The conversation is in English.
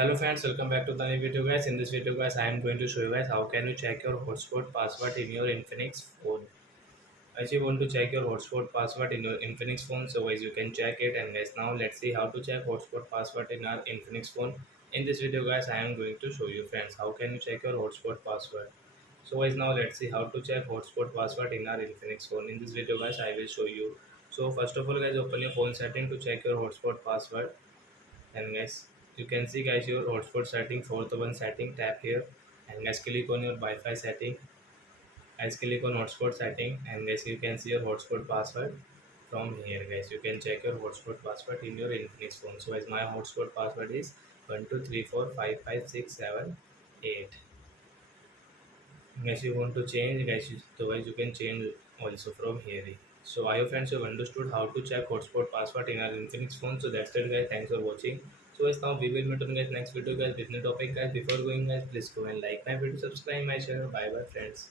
Hello friends, welcome back to the new video guys. In this video guys, I am going to show you guys how can you check your hotspot password in your Infinix phone. As you want to check your hotspot password in your Infinix phone, so guys you can check it. And guys, now let's see how to check hotspot password in our Infinix phone. In this video guys, I am going to show you friends how can you check your hotspot password. So guys, now let's see how to check hotspot password in our Infinix phone. In this video guys, I will show you. So first of all guys, open your phone setting to check your hotspot password. And guys, you can see guys your hotspot setting, fourth one setting, tap here. And guys, click on your Wi-Fi setting. Guys, click on hotspot setting, and guys you can see your hotspot password from here. Guys, you can check your hotspot password in your Infinix phone. So as my hotspot password is 12345567 8. Guys, you want to change, guys, so guys you can change also from here. So I hope friends you have understood how to check hotspot password in our Infinix phone. So that's it guys, thanks for watching. So guys, now we will meet on guys next video guys with new topic guys. Before going guys, please go and like my video, subscribe my channel. Bye bye friends.